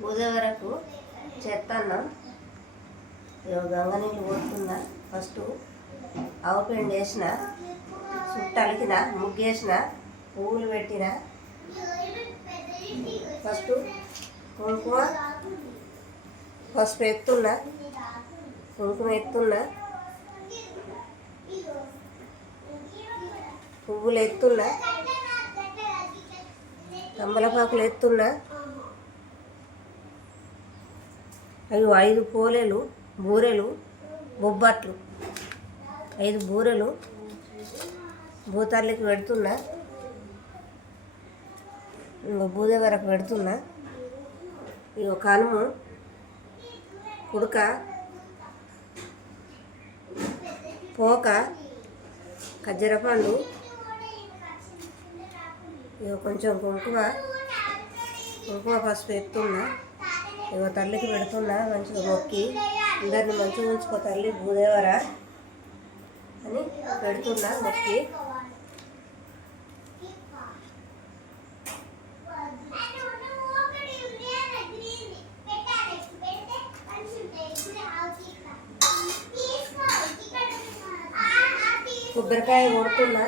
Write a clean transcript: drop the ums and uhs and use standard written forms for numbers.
పూజ చేస్తాను. గంగ నీళ్ళు పోతున్నా. ఫస్ట్ ఆవు పిండి వేసిన, చుట్టు అలికిన, ముగ్గేసిన, పువ్వులు పెట్టిన. ఫస్ట్ కుంకుమ పసుపు ఎత్తున్నా, కుంకుమ ఎత్తున్నా, పువ్వులు ఎత్తున్నా, తమలపాకులు ఎత్తున్నా. అవి 5 పోలేలు, బూరెలు, బొబ్బట్లు, 5 బూరెలు భూతార్లకి పెడుతున్నా. ఇంకో భూదేవరకు పెడుతున్నా. ఇక కనుము, కుడక, పోక, ఖర్జూరపండు, ఇక కొంచెం కుంకుమ పసుపు ఎత్తున్నా. ఇక తల్లికి పెడుతున్నా. మంచిగా మొక్కి అందరిని మంచిగా ఉంచుకో తల్లి భూదేవర అని పెడుతున్నా మొక్కి. కొబ్బరికాయ కొడుతున్నా.